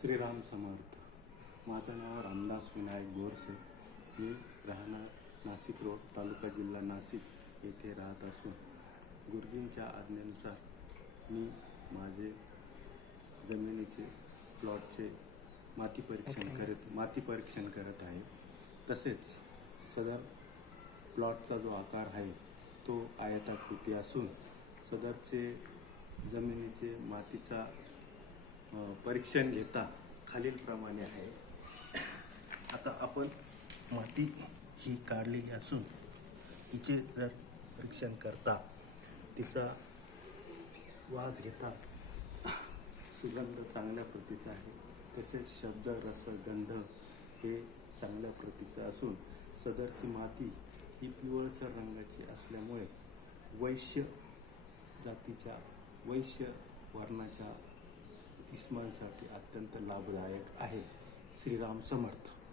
श्रीराम समर्थ. माझं नाव रामदास विनायक बोरसे मी राहणार नाशिक रोड तालुका जिल्हा नाशिक येथे राहत असून गुरुजींच्या आज्ञेनुसार मी माझे जमिनीचे प्लॉटचे माती परीक्षण करत माती परीक्षण करत आहे. तसेच सदर प्लॉटचा जो आकार आहे तो आयताकृती असून सदरचे जमिनीचे मातीचा परीक्षण घेता खालीलप्रमाणे आहे. आता आपण माती ही काढलेली असून हिचे जर परीक्षण करता तिचा वास घेता सुगंध चांगल्या प्रतीचा आहे. तसेच शब्द रस गंध हे चांगल्या प्रतीचं असून सदरची माती ही पिवळसर रंगाची असल्यामुळे वैश्य जातीच्या वैश्य वर्णाच्या इस्मांसाठी अत्यंत लाभदायक आहे. श्रीराम समर्थ.